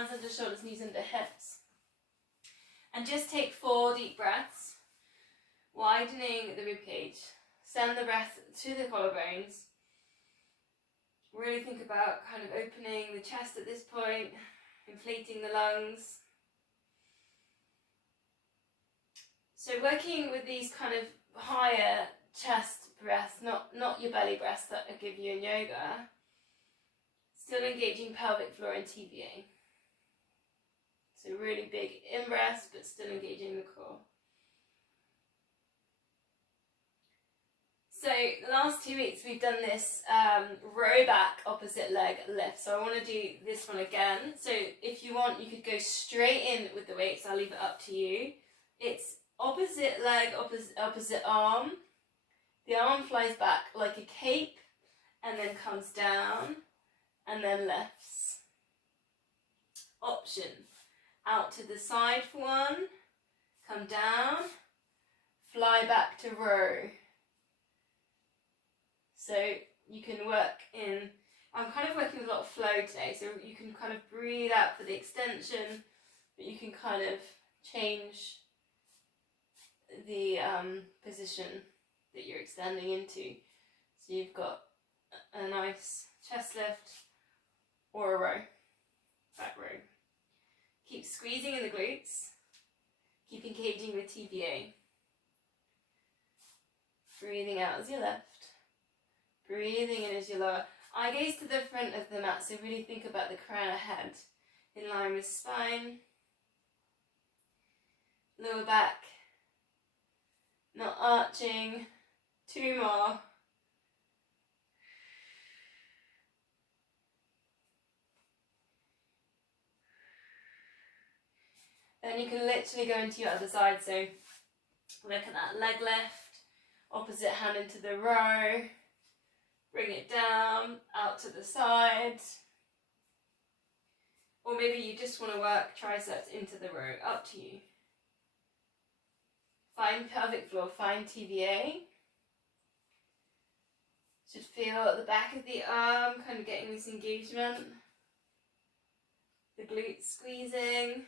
Hands under shoulders, knees under hips. And just take 4 deep breaths, widening the ribcage. Send the breath to the collarbones. Really think about kind of opening the chest at this point, inflating the lungs. So working with these kind of higher chest breaths, not your belly breaths that I give you in yoga, still engaging pelvic floor and TVA. So really big in-breaths, but still engaging the core. So the last 2 weeks we've done this row back opposite leg lift. So I want to do this one again. So if you want, you could go straight in with the weights. I'll leave it up to you. It's opposite leg, opposite arm. The arm flies back like a cape and then comes down and then lifts. Option. Out to the side for one. Come down. Fly back to row. So you can work in, I'm kind of working with a lot of flow today, so you can kind of breathe out for the extension, but you can kind of change the position that you're extending into. So you've got a nice chest lift or a row, back row. Keep squeezing in the glutes, keep engaging with TVA. Breathing out as you lift. Breathing in as you lower. Eye gaze to the front of the mat, so really think about the crown of head in line with spine. Lower back, not arching. 2 more. Then you can literally go into your other side, so look at that leg lift, opposite hand into the row. Bring it down, out to the side. Or maybe you just want to work triceps into the row, up to you. Find pelvic floor, find TVA. Should feel at the back of the arm, kind of getting this engagement. The glutes squeezing.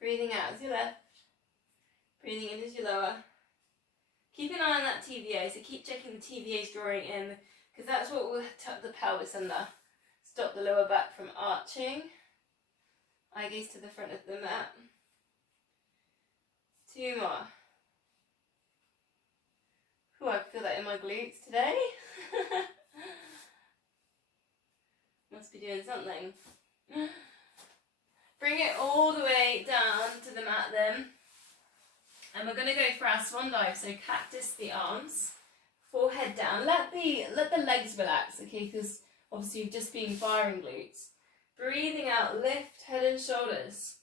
Breathing out as you lift. Breathing in as you lower. Keep an eye on that TVA, so keep checking the TVA's drawing in, because that's what will tuck the pelvis under. Stop the lower back from arching. Eye gaze to the front of the mat. 2 more. Ooh, I feel that in my glutes today. Must be doing something. Bring it all the way down to the mat then. And we're going to go for our swan dive. So cactus the arms, forehead down. Let the legs relax, okay? Because obviously you've just been firing glutes. Breathing out, lift head and shoulders.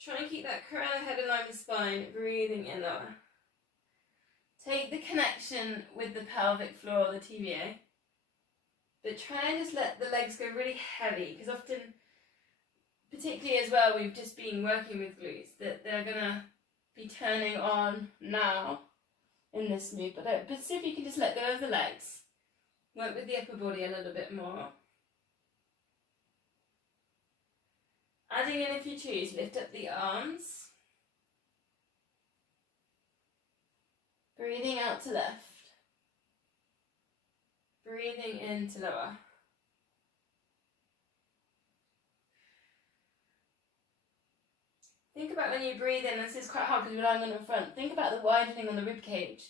Try and keep that crown of head in line with spine. Breathing in lower. Take the connection with the pelvic floor, the TVA. But try and just let the legs go really heavy, because often, particularly as well, we've just been working with glutes, that they're going to be turning on now in this move. But see if you can just let go of the legs. Work with the upper body a little bit more. Adding in if you choose, lift up the arms. Breathing out to lift. Breathing in to lower. Think about when you breathe in, this is quite hard because we're lying on the front. Think about the widening on the rib cage.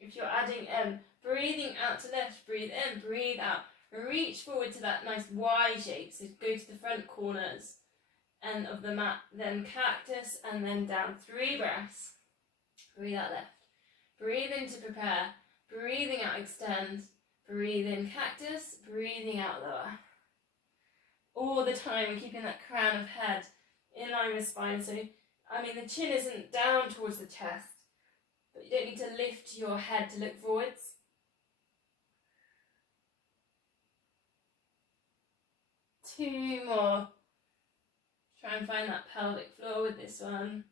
If you're adding in, breathing out to lift, breathe in, breathe out. Reach forward to that nice Y shape, so go to the front corners end of the mat, then cactus, and then down. 3 breaths. Breathe out lift. Breathe in to prepare. Breathing out extend. Breathe in cactus. Breathing out lower. All the time keeping that crown of head in line with spine. So, the chin isn't down towards the chest, but you don't need to lift your head to look forwards. Two more. Try and find that pelvic floor with this one.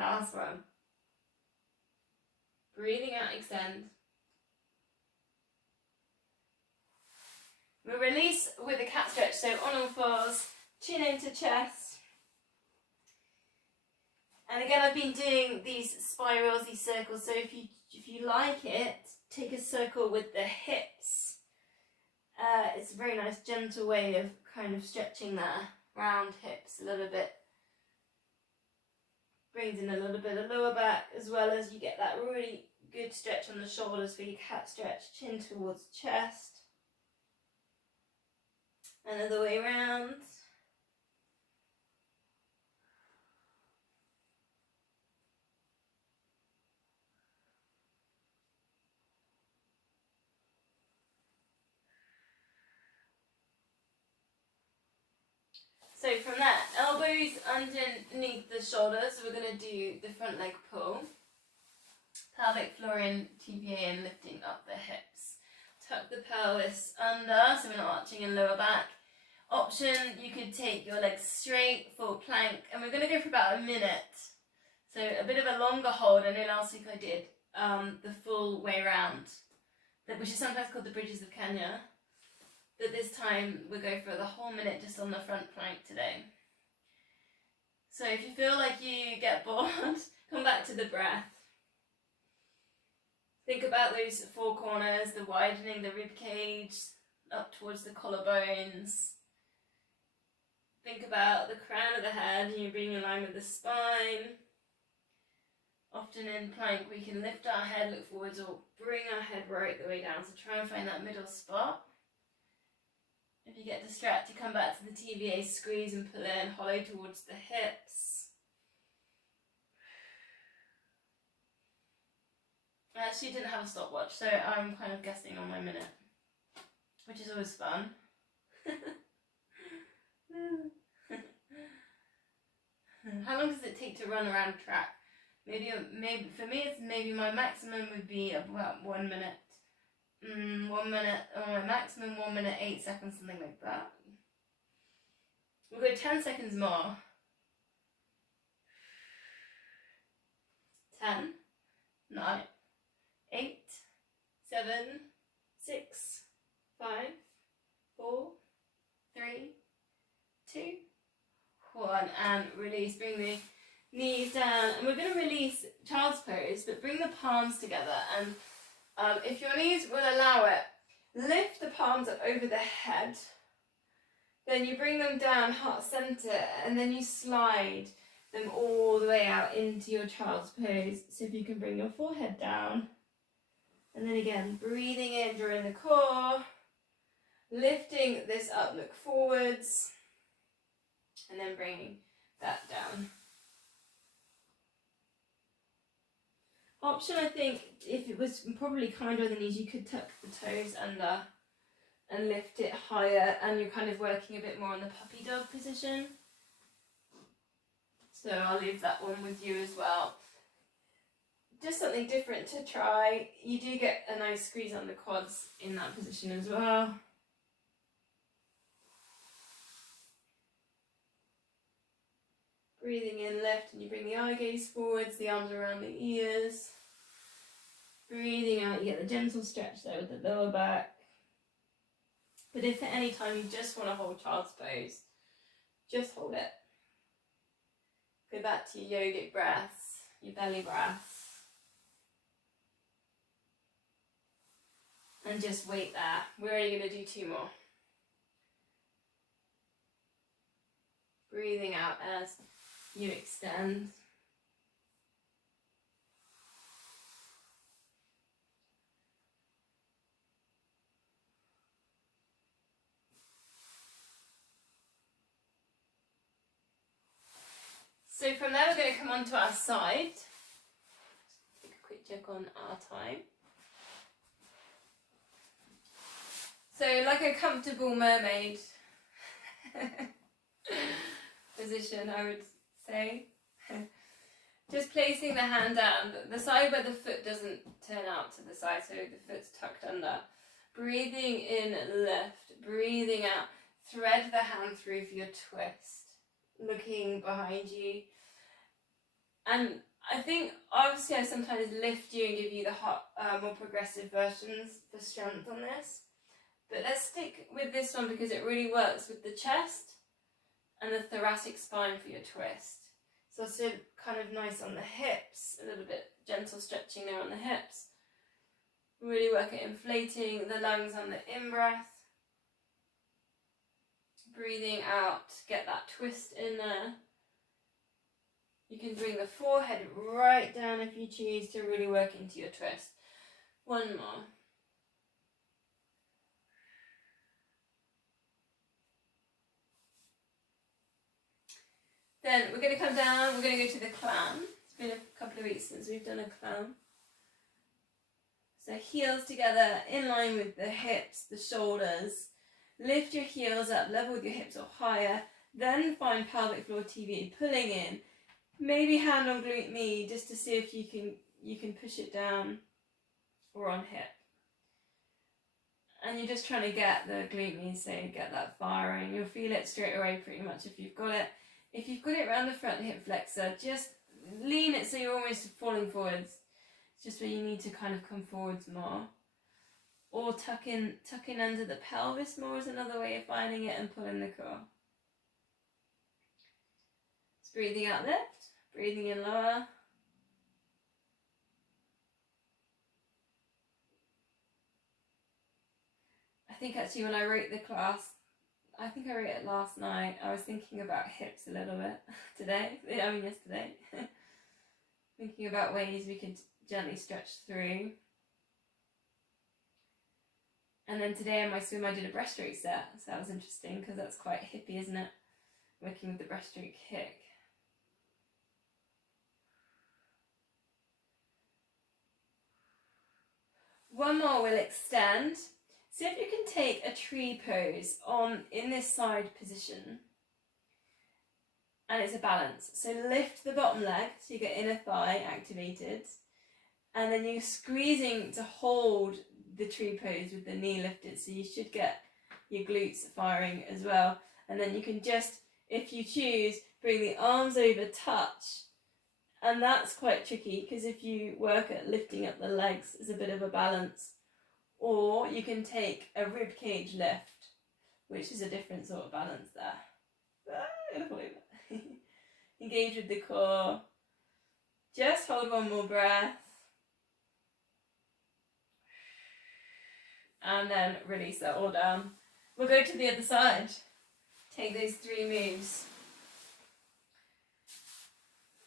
Last one. Breathing out, extend. We'll release with a cat stretch, so on all fours, chin into chest. And again, I've been doing these spirals, these circles, so if you like it, take a circle with the hips. It's a very nice, gentle way of kind of stretching there, round hips a little bit. Brings in a little bit of lower back, as well as you get that really good stretch on the shoulders for your cat stretch, chin towards chest. Another way around. So from that, elbows underneath the shoulders, we're going to do the front leg pull. Pelvic floor in, TVA in, lifting up the hips. Tuck the pelvis under, so we're not arching in lower back. Option, you could take your legs straight, full plank, and we're going to go for about a minute. So a bit of a longer hold. I know last week I did the full way round, which is sometimes called the Bridges of Kenya. But this time we'll go for the whole minute just on the front plank today. So if you feel like you get bored, come back to the breath. Think about those four corners, the widening the rib cage up towards the collarbones. Think about the crown of the head and you bring in line with the spine. Often in plank we can lift our head, look forwards, or bring our head right the way down. So try and find that middle spot. If you get distracted, come back to the TVA, squeeze and pull in, hollow towards the hips. I actually didn't have a stopwatch, so I'm kind of guessing on my minute, which is always fun. How long does it take to run around a track? Maybe for me, it's maybe my maximum would be about 1 minute. 1 minute, my maximum 1 minute 8 seconds, something like that. We'll go 10 seconds more. 10, 9, 8, 7, 6, 5, 4, 3, 2, 1, and release. Bring the knees down, and we're going to release child's pose, but bring the palms together, and if your knees will allow it, lift the palms up over the head, then you bring them down heart center, and then you slide them all the way out into your child's pose. So if you can bring your forehead down, and then again breathing in, drawing the core, lifting this up, look forwards, and then bringing that down. Option, I think, if it was probably kinder on the knees, you could tuck the toes under and lift it higher, and you're kind of working a bit more on the puppy dog position. So I'll leave that one with you as well. Just something different to try. You do get a nice squeeze on the quads in that position as well. Breathing in, lift, and you bring the eye gaze forwards, the arms around the ears. Breathing out, you get the gentle stretch there with the lower back. But if at any time you just want to hold child's pose, just hold it. Go back to your yogic breaths, your belly breaths. And just wait there. We're only going to do 2 more. Breathing out as you extend. So from there we're going to come onto our side. Take a quick check on our time. So like a comfortable mermaid position, I would say. Just placing the hand down, the side where the foot doesn't turn out to the side, so the foot's tucked under. Breathing in, lift, breathing out, thread the hand through for your twist. Looking behind you, and I think obviously I sometimes lift you and give you the more progressive versions for strength on this. But let's stick with this one because it really works with the chest and the thoracic spine for your twist. So also kind of nice on the hips, a little bit gentle stretching there on the hips. Really work at inflating the lungs on the in-breath. Breathing out, get that twist in there. You can bring the forehead right down if you choose to really work into your twist. One more. Then we're going to come down, we're going to go to the clown. It's been a couple of weeks since we've done a clown. So heels together, in line with the hips, the shoulders. Lift your heels up, level with your hips or higher. Then find pelvic floor TVA, pulling in. Maybe hand on glute med, just to see if you can push it down or on hip. And you're just trying to get the glute med, so get that firing. You'll feel it straight away pretty much if you've got it. If you've got it around the front hip flexor, just lean it so you're almost falling forwards. It's just where you need to kind of come forwards more. Or tuck in under the pelvis more is another way of finding it and pulling the core. It's breathing out lift, breathing in lower. I think actually when I wrote the class, I think I wrote it last night, I was thinking about hips a little bit yesterday. Thinking about ways we could gently stretch through. And then today in my swim I did a breaststroke set, so that was interesting because that's quite hippie, isn't it? Working with the breaststroke kick. One more, we'll extend. See if you can take a tree pose in this side position. And it's a balance. So lift the bottom leg, so you get inner thigh activated. And then you're squeezing to hold the tree pose with the knee lifted. So you should get your glutes firing as well. And then you can just, if you choose, bring the arms over, touch. And that's quite tricky because if you work at lifting up the legs, it's a bit of a balance. Or you can take a rib cage lift, which is a different sort of balance there. Engage with the core. Just hold one more breath. And then release that all down. We'll go to the other side. Take those 3 moves.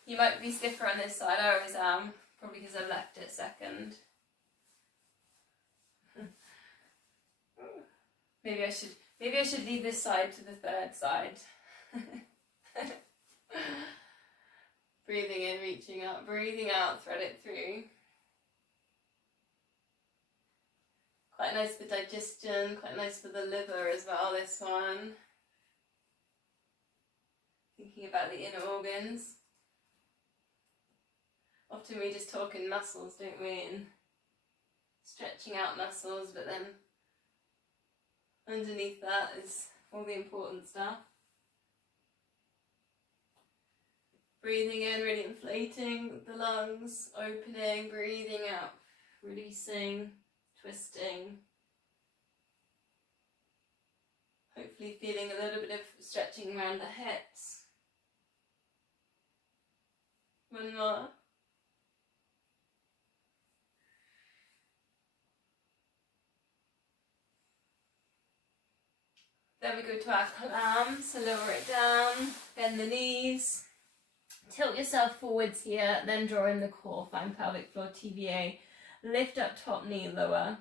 You might be stiffer on this side, I always am, probably because I left it second. Maybe I should leave this side to the third side. Breathing in, reaching up, breathing out, thread it through. Quite nice for digestion, quite nice for the liver as well, this one. Thinking about the inner organs. Often we just talk in muscles, don't we? And stretching out muscles, but then underneath that is all the important stuff. Breathing in, really inflating the lungs, opening, breathing out, releasing, twisting. Hopefully feeling a little bit of stretching around the hips. One more. Then we go to our clam, so lower it down, bend the knees, tilt yourself forwards here, then draw in the core, find pelvic floor TVA, lift up top knee, lower.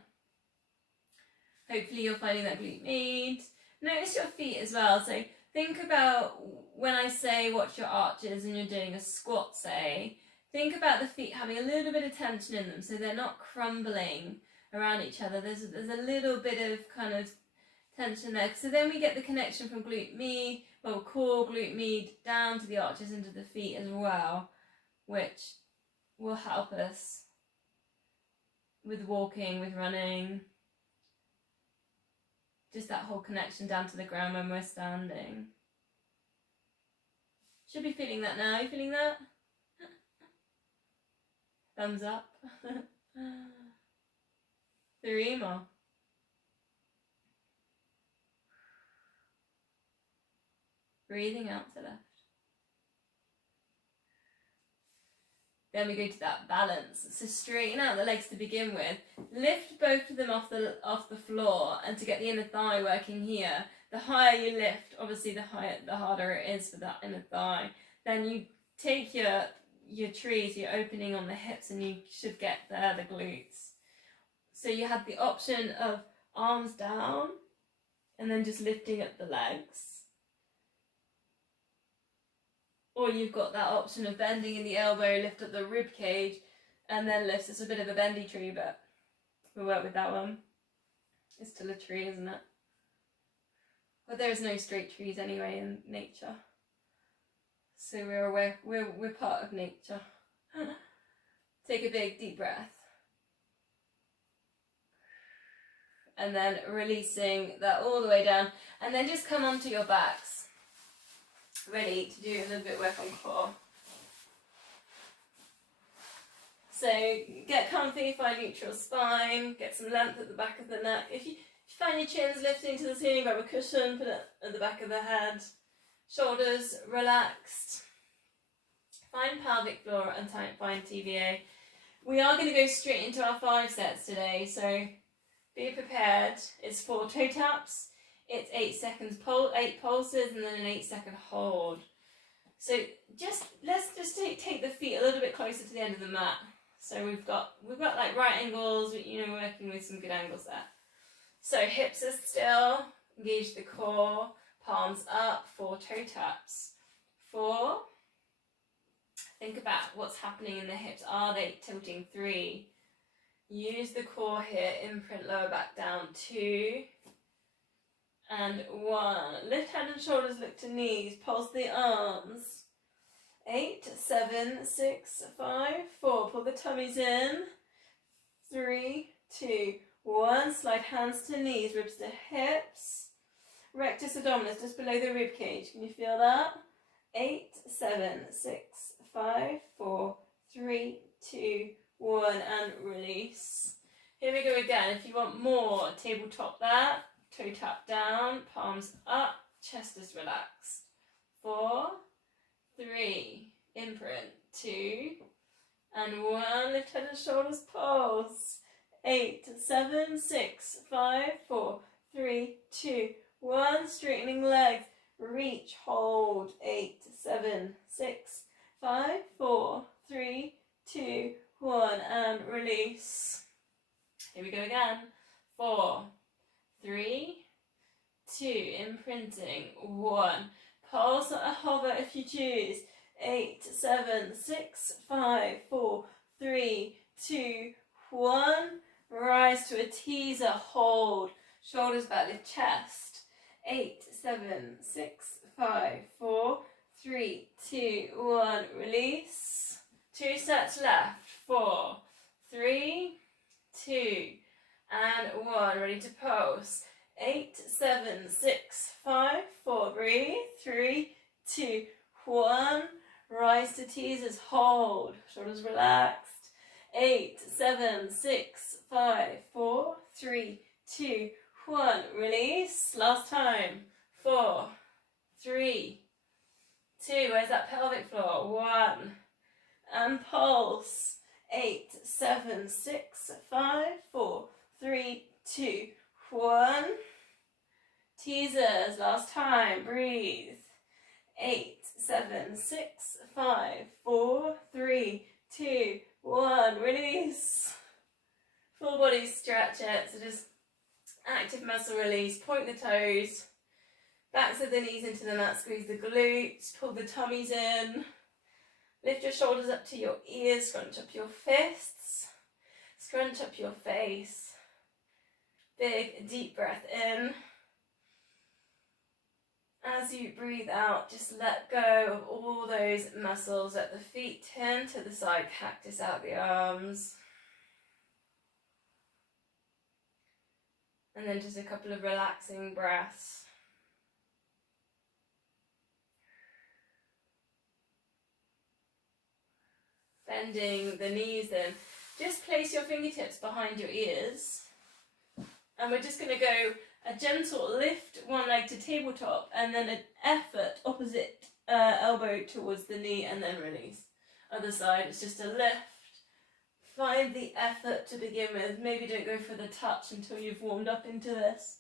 Hopefully you're finding that glute med. Notice your feet as well, so think about when I say watch your arches and you're doing a squat, say, think about the feet having a little bit of tension in them so they're not crumbling around each other. There's a little bit of kind of tension there. So then we get the connection from glute med, well, core, glute med, down to the arches into the feet as well, which will help us with walking, with running. Just that whole connection down to the ground when we're standing. Should be feeling that now. Are you feeling that? Thumbs up. 3 more. Breathing out to left. Then we go to that balance. So straighten out the legs to begin with. Lift both of them off the floor, and to get the inner thigh working here, the higher you lift, obviously the harder it is for that inner thigh. Then you take your trees, your opening on the hips, and you should get there, the glutes. So you have the option of arms down and then just lifting up the legs. Or you've got that option of bending in the elbow, lift up the rib cage, and then lift. It's a bit of a bendy tree, but we'll work with that one. It's still a tree, isn't it? But there's no straight trees anyway in nature. So we're part of nature. Take a big deep breath. And then releasing that all the way down. And then just come onto your backs. Ready to do a little bit of work on core. So get comfy, find neutral spine, get some length at the back of the neck. If you find your chin's lifting to the ceiling, grab a cushion, put it at the back of the head. Shoulders relaxed. Find pelvic floor and find TVA. We are going to go straight into our 5 sets today, so be prepared. It's 4 toe taps. It's 8 seconds, 8 pulses, and then an 8-second hold. So let's just take the feet a little bit closer to the end of the mat. So we've got like right angles, working with some good angles there. So hips are still, engage the core, palms up, 4 toe taps. 4. Think about what's happening in the hips. Are they tilting? 3. Use the core here, imprint lower back down. 2. And 1. Lift head and shoulders, look to knees, pulse the arms. 8, 7, 6, 5, 4. Pull the tummies in. 3, 2, 1. Slide hands to knees, ribs to hips. Rectus abdominis, just below the rib cage. Can you feel that? 8, 7, 6, 5, 4, 3, 2, 1. And release. Here we go again. If you want more, tabletop that. Toe tap down, palms up, chest is relaxed. 4, 3, imprint. 2, and 1. Lift head and shoulders, pulse. 8, 7, 6, 5, 4, 3, 2, 1. Straightening legs, reach, hold. 8, 7, 6, 5, 4, 3, 2, 1. And release. Here we go again. 4, 3, 2, imprinting. 1. Pulse or hover if you choose. 8, 7, 6, 5, 4, 3, 2, 1. Rise to a teaser, hold. Shoulders back, lift chest. 8, 7, 6, 5, 4, 3, 2, 1. Release. 2 sets left. 4, 3, 2, and 1. Ready to pose. 8, 7, 6, 5, 4. Breathe. 3, 2, 1. Rise to teasers. Hold. Shoulders relaxed. 8, 7, 6, 5, 4, 3, 2, 1. Release. Last time. 4, 3, 2. Where's that pelvic floor? 1. And pulse. 8, 7, 6, 5, 4, 3, 2, 1. Teasers. Last time. Breathe. 8, 7, 6, 5, 4, 3, 2, 1. Release. Full body stretch it. So just active muscle release. Point the toes. Backs of the knees into the mat. Squeeze the glutes. Pull the tummies in. Lift your shoulders up to your ears. Scrunch up your fists. Scrunch up your face. Big deep breath in. As you breathe out, just let go of all those muscles. Let the feet turn to the side, cactus out the arms. And then just a couple of relaxing breaths. bending the knees in. Just place your fingertips behind your ears. And we're just going to go a gentle lift one leg to tabletop and then an effort opposite elbow towards the knee and then release. Other side, it's just a lift. Find the effort to begin with. Maybe don't go for the touch until you've warmed up into this.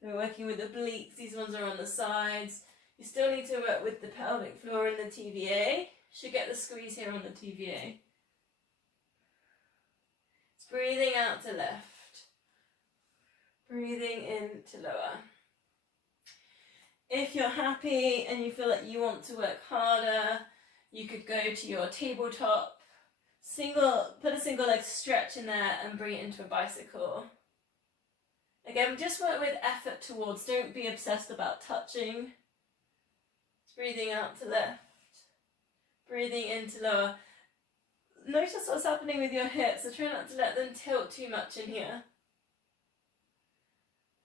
We're working with the obliques. These ones are on the sides. You still need to work with the pelvic floor and the TVA. Should get the squeeze here on the TVA. It's breathing out to lift. Breathing in to lower. If you're happy and you feel like you want to work harder, you could go to your tabletop. Put a single leg stretch in there and bring it into a bicycle. Again, just work with effort towards, don't be obsessed about touching. It's breathing out to lift, breathing in to lower. Notice what's happening with your hips, so try not to let them tilt too much in here.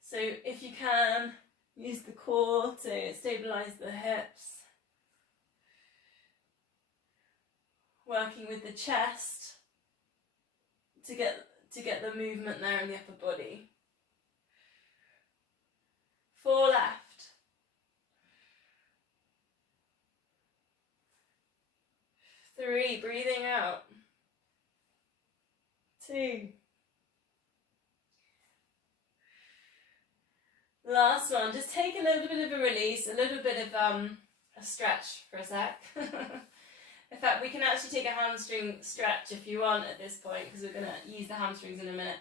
So if you can, use the core to stabilize the hips. Working with the chest to get the movement there in the upper body. 4 left. 3, breathing out. 2. Last one, just take a little bit of a release, a little bit of a stretch for a sec. In fact, we can actually take a hamstring stretch if you want at this point, because we're going to use the hamstrings in a minute.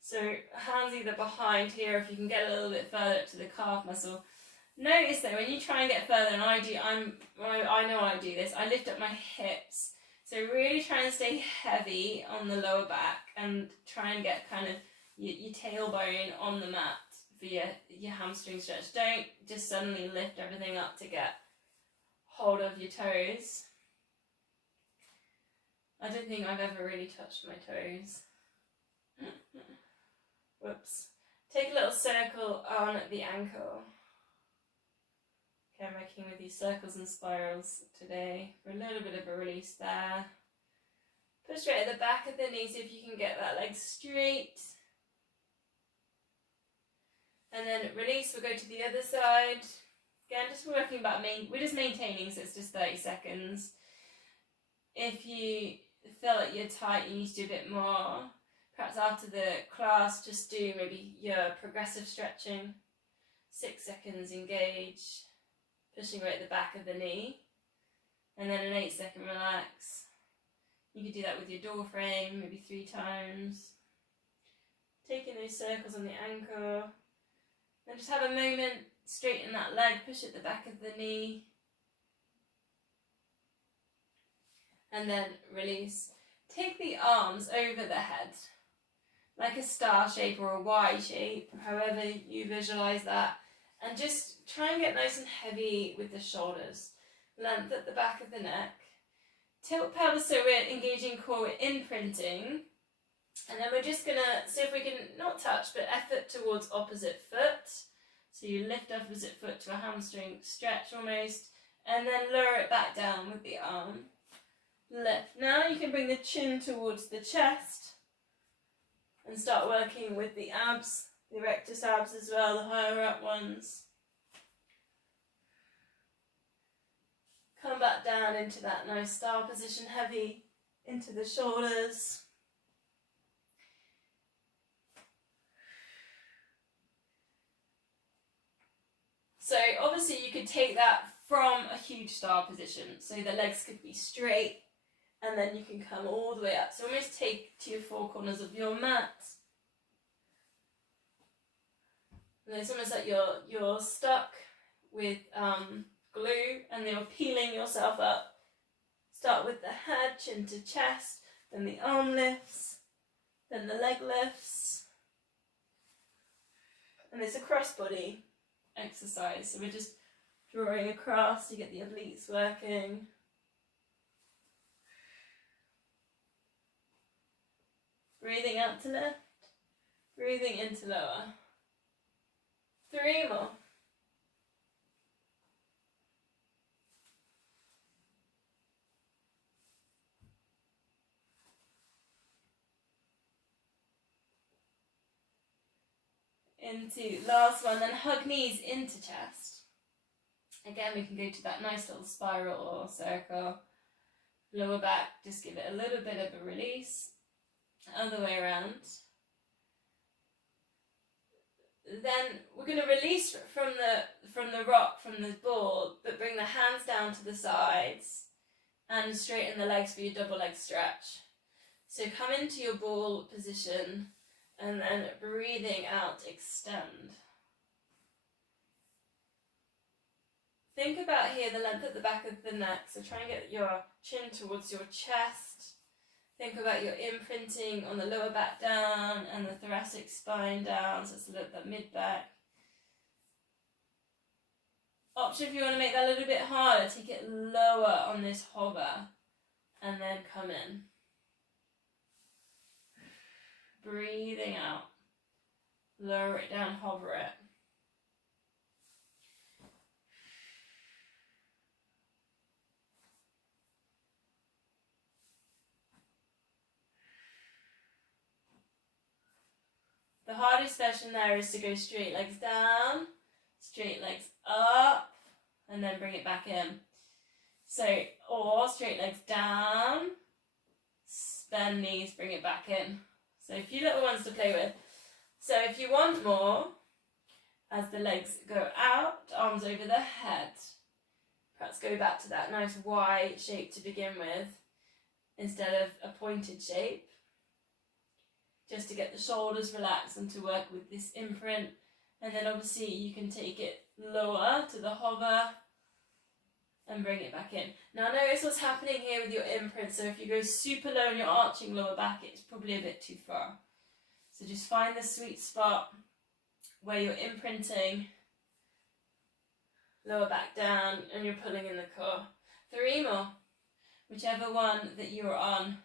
So hands either behind here, if you can get a little bit further to the calf muscle. Notice though, when you try and get further, and I know I do this, I lift up my hips. So really try and stay heavy on the lower back and try and get kind of your tailbone on the mat for your hamstring stretch. Don't just suddenly lift everything up to get hold of your toes. I don't think I've ever really touched my toes. Whoops. Take a little circle on the ankle. Okay, I'm working with these circles and spirals today for a little bit of a release there. Push right at the back of the knee, see if you can get that leg straight. And then release, we'll go to the other side. Again, just working about we're just maintaining, so it's just 30 seconds. If you feel like you're tight, you need to do a bit more. Perhaps after the class, just do maybe your progressive stretching. 6 seconds, engage. Pushing right at the back of the knee. And then an 8-second relax. You could do that with your door frame, maybe 3 times. Taking those circles on the ankle. Then just have a moment, straighten that leg, push at the back of the knee. And then release. Take the arms over the head, like a star shape or a Y shape, however you visualize that. And just try and get nice and heavy with the shoulders. Length at the back of the neck. Tilt pelvis so we're engaging core, we're imprinting. And then we're just going to see if we can not touch, but effort towards opposite foot. So you lift opposite foot to a hamstring stretch almost, and then lower it back down with the arm. Lift. Now you can bring the chin towards the chest and start working with the abs, the rectus abs as well, the higher up ones. Come back down into that nice star position, heavy into the shoulders. So obviously you could take that from a huge star position, so the legs could be straight, and then you can come all the way up. So almost take to your 4 corners of your mat. And it's almost like you're stuck with glue and you're peeling yourself up. Start with the head, chin to chest, then the arm lifts, then the leg lifts. And it's a crossbody exercise, so we're just drawing across to get the obliques working. Breathing out to lift, breathing in to lower. 3 more. into last one, then hug knees into chest. Again, we can go to that nice little spiral or circle. Lower back, just give it a little bit of a release. Other way around. Then we're going to release from the rock, from the ball, but bring the hands down to the sides and straighten the legs for your double leg stretch. So come into your ball position and then breathing out, extend. Think about here the length at the back of the neck, so try and get your chin towards your chest. Think about your imprinting on the lower back down and the thoracic spine down, so it's a little bit mid-back. Option if you want to make that a little bit harder, take it lower on this hover and then come in. Breathing out. Lower it down, hover it. The hardest session there is to go straight legs down, straight legs up, and then bring it back in. So, or straight legs down, bend knees, bring it back in. So a few little ones to play with. So if you want more, as the legs go out, arms over the head, perhaps go back to that nice Y shape to begin with, instead of a pointed shape. Just to get the shoulders relaxed and to work with this imprint. And then obviously you can take it lower to the hover and bring it back in. Now notice what's happening here with your imprint. So if you go super low and you're arching lower back, it's probably a bit too far. So just find the sweet spot where you're imprinting lower back down and you're pulling in the core. 3 more, whichever one that you're on.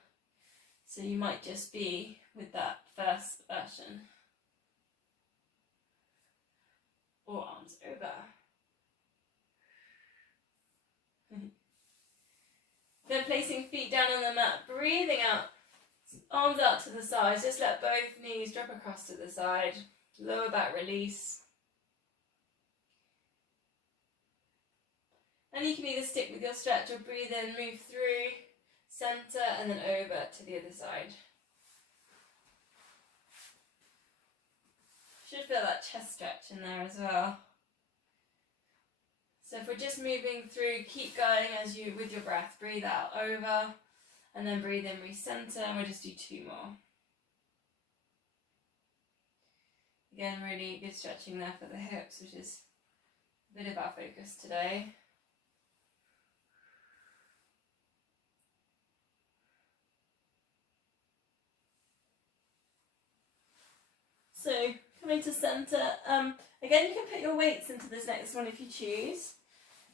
So you might just be with that first version. Or arms over. Then placing feet down on the mat, breathing out, arms out to the sides, just let both knees drop across to the side, lower back release. And you can either stick with your stretch or breathe in, move through, centre and then over to the other side. Should feel that chest stretch in there as well. So if we're just moving through, keep going as you with your breath. Breathe out over and then breathe in, recenter, and we'll just do 2 more. Again, really good stretching there for the hips, which is a bit of our focus today. So coming to centre, again you can put your weights into this next one if you choose.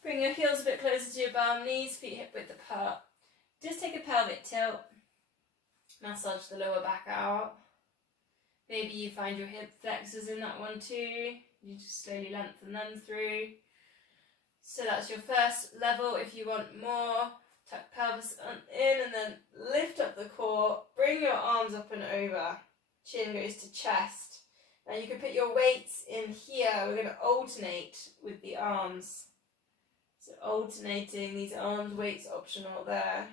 Bring your heels a bit closer to your bum, knees, feet hip width apart. Just take a pelvic tilt, massage the lower back out. Maybe you find your hip flexors in that one too. You just slowly lengthen them through. So that's your first level. If you want more, tuck pelvis in and then lift up the core. Bring your arms up and over. Chin goes to chest. Now you can put your weights in here. We're going to alternate with the arms. So alternating these arms, weights optional there.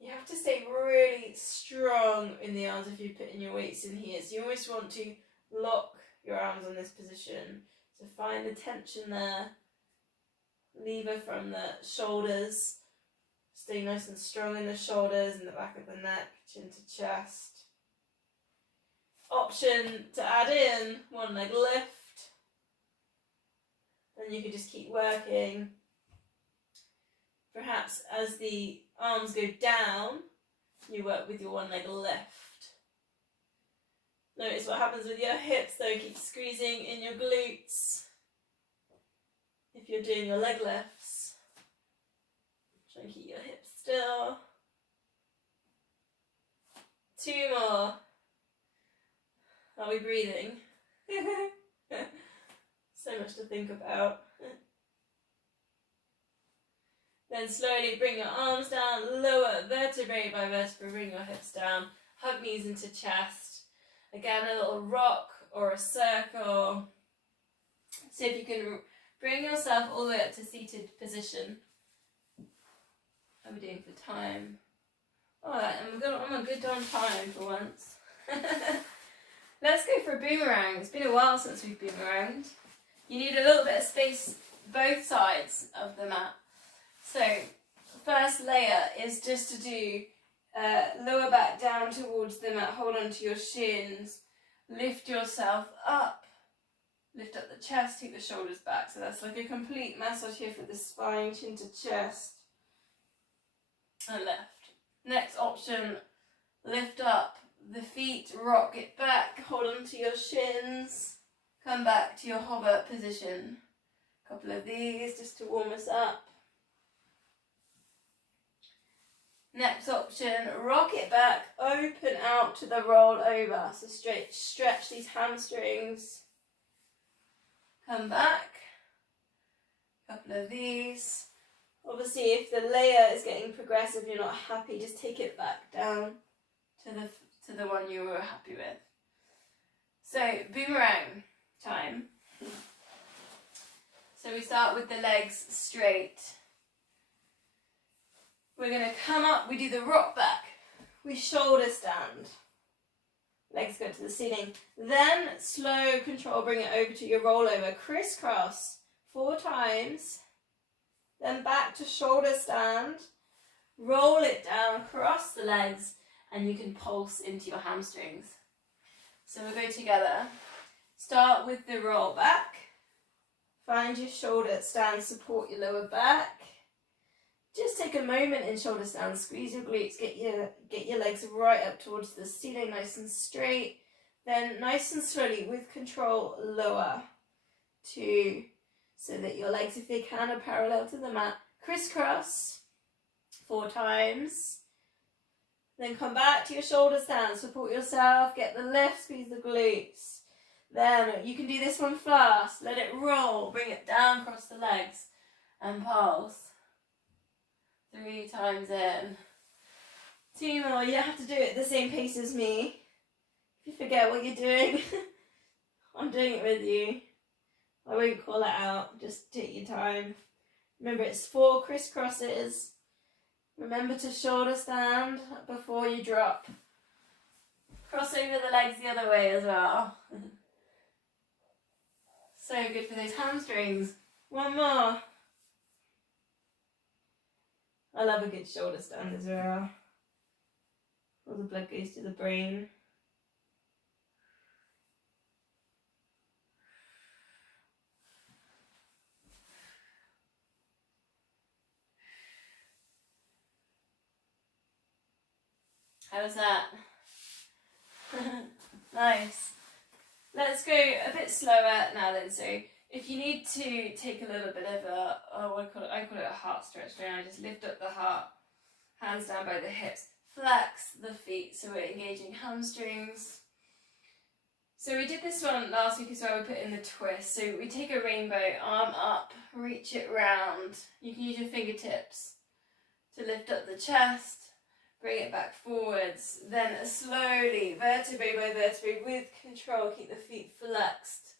You have to stay really strong in the arms if you're putting your weights in here. So you almost want to lock your arms on this position. So find the tension there. Lever from the shoulders. Stay nice and strong in the shoulders and the back of the neck, chin to chest. Option to add in 1 leg lift. And you can just keep working. Perhaps as the arms go down, you work with your 1 leg lift. Notice what happens with your hips though. Keep squeezing in your glutes. If you're doing your leg lifts, try and keep your hips still. 2 more. Are we breathing? So much to think about. Then slowly bring your arms down, lower vertebrae by vertebrae, bring your hips down, hug knees into chest. Again, a little rock or a circle. So if you can bring yourself all the way up to seated position. How are we doing for time? Alright, I'm a good on time for once. Let's go for a boomerang. It's been a while since we've boomeranged. You need a little bit of space both sides of the mat. So, first layer is just to do lower back down towards the mat. Hold on to your shins. Lift yourself up. Lift up the chest, take the shoulders back. So that's like a complete massage here for the spine, chin to chest. And left. Next option, lift up the feet, rock it back, hold on to your shins, come back to your hover position. A couple of these just to warm us up. Next option, rock it back, open out to the roll over. So stretch these hamstrings. Come back. A couple of these. Obviously, if the layer is getting progressive, you're not happy, just take it back down to the one you were happy with. So, boomerang time. So we start with the legs straight. We're going to come up, we do the rock back. We shoulder stand. Legs go to the ceiling. Then, slow control, bring it over to your rollover. Crisscross 4 times. Then back to shoulder stand, roll it down, cross the legs, and you can pulse into your hamstrings. So we'll go together. Start with the roll back. Find your shoulder stand, support your lower back. Just take a moment in shoulder stand, squeeze your glutes, get your legs right up towards the ceiling, nice and straight. Then nice and slowly, with control, lower to so that your legs, if they can, are parallel to the mat. Crisscross 4 times. Then come back to your shoulder stand. Support yourself. Get the lift. Squeeze the glutes. Then you can do this one fast. Let it roll. Bring it down across the legs. And pulse. 3 times in. 2 more. You don't have to do it at the same pace as me. If you forget what you're doing, I'm doing it with you. I won't call it out, just take your time. Remember, it's 4 crisscrosses. Remember to shoulder stand before you drop. Cross over the legs the other way as well. So good for those hamstrings. 1 more. I love a good shoulder stand as well. All the blood goes to the brain. How's that? Nice. Let's go a bit slower now then. So if you need to take a little bit of a, I call it a heart stretch now. Just lift up the heart, hands down by the hips, flex the feet. So we're engaging hamstrings. So we did this one last week as well. We put in the twist. So we take a rainbow, arm up, reach it round. You can use your fingertips to lift up the chest. Bring it back forwards, then slowly, vertebrae by vertebrae, with control, keep the feet flexed.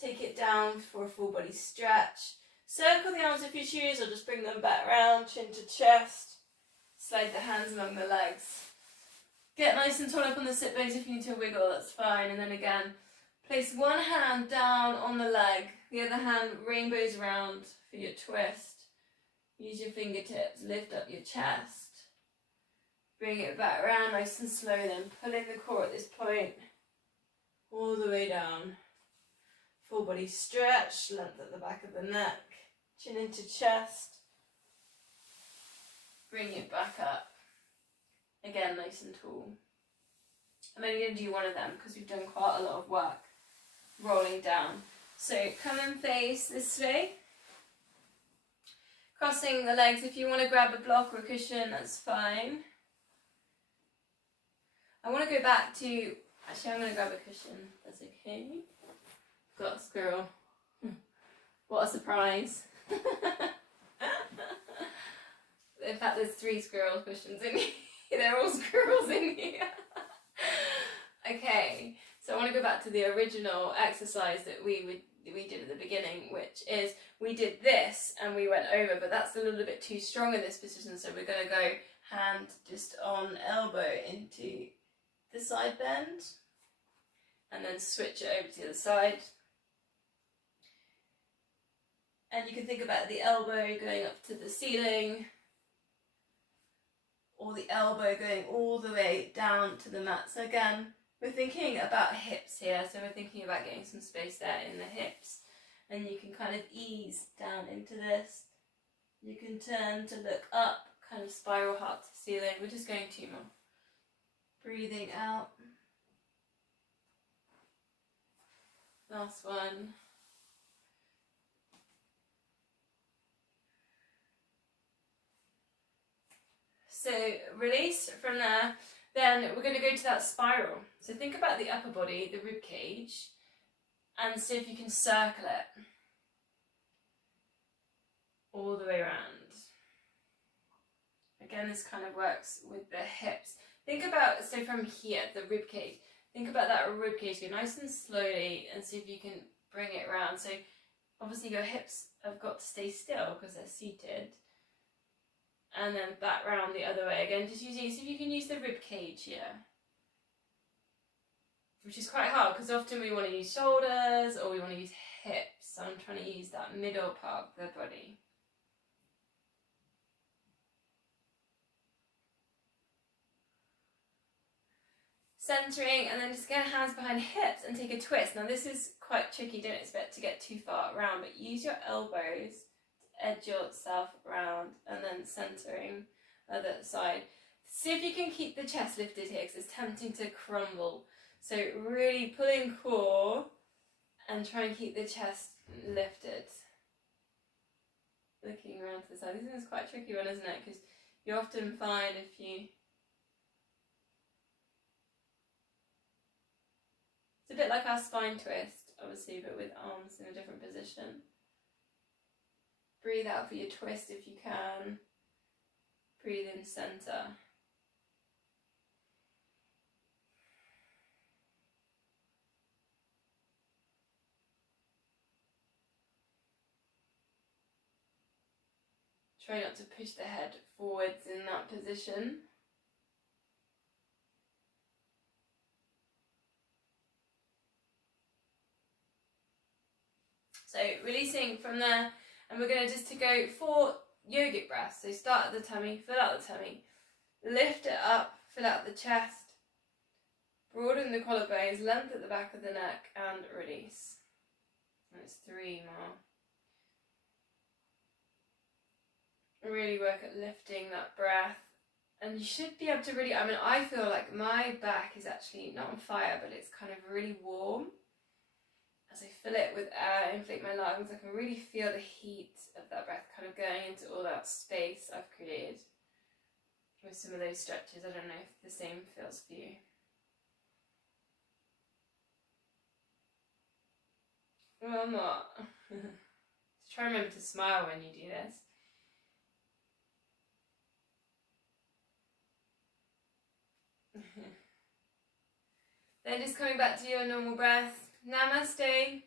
Take it down for a full body stretch. Circle the arms if you choose, or just bring them back round, chin to chest. Slide the hands along the legs. Get nice and tall up on the sit bones if you need to wiggle, that's fine. And then again, place one hand down on the leg, the other hand rainbows around for your twist. Use your fingertips, lift up your chest. Bring it back around nice and slow, then pull in the core at this point, all the way down. Full body stretch, length at the back of the neck, chin into chest. Bring it back up. Again, nice and tall. I'm only going to do one of them because we've done quite a lot of work rolling down. So come and face this way. Crossing the legs. If you want to grab a block or a cushion, that's fine. I want to go back to, actually I'm going to grab a cushion, that's okay. Got a squirrel. What a surprise. In fact, there's 3 squirrel cushions in here. They're all squirrels in here. Okay, So I want to go back to the original exercise that we did at the beginning, which is we did this and we went over, but that's a little bit too strong in this position, so we're going to go hand just on elbow into the side bend and then switch it over to the other side. And you can think about the elbow going up to the ceiling, or the elbow going all the way down to the mat. So again, we're thinking about hips here, so we're thinking about getting some space there in the hips. And you can kind of ease down into this. You can turn to look up, kind of spiral heart to ceiling. We're just going 2 more. Breathing out. Last one. So release from there. Then we're going to go to that spiral. So think about the upper body, the rib cage, and see if you can circle it all the way around. Again, this kind of works with the hips. Think about, so from here, the rib cage, think about that rib cage, go nice and slowly and see if you can bring it around. So obviously your hips have got to stay still because they're seated. And then back round the other way again, just using, see if you can use the rib cage here. Which is quite hard because often we want to use shoulders or we want to use hips. So I'm trying to use that middle part of the body. Centering, and then just get hands behind hips and take a twist. Now this is quite tricky, don't expect to get too far around, but use your elbows to edge yourself around and then centering other side. See if you can keep the chest lifted here because it's tempting to crumble. So really pulling core and try and keep the chest lifted. Looking around to the side. This is quite a tricky one, isn't it? Because you often find if you... It's a bit like our spine twist, obviously, but with arms in a different position. Breathe out for your twist if you can. Breathe in center. Try not to push the head forwards in that position. So releasing from there, and we're going to just to go 4 yogic breaths. So start at the tummy, fill out the tummy, lift it up, fill out the chest, broaden the collarbones, length at the back of the neck, and release. And it's 3 more. Really work at lifting that breath. And you should be able to really, I mean, I feel like my back is actually not on fire, but it's kind of really warm. As I fill it with air, inflate my lungs, I can really feel the heat of that breath kind of going into all that space I've created with some of those stretches. I don't know if the same feels for you. Well, I'm not. Try and remember to smile when you do this. Then just coming back to your normal breath. Namaste.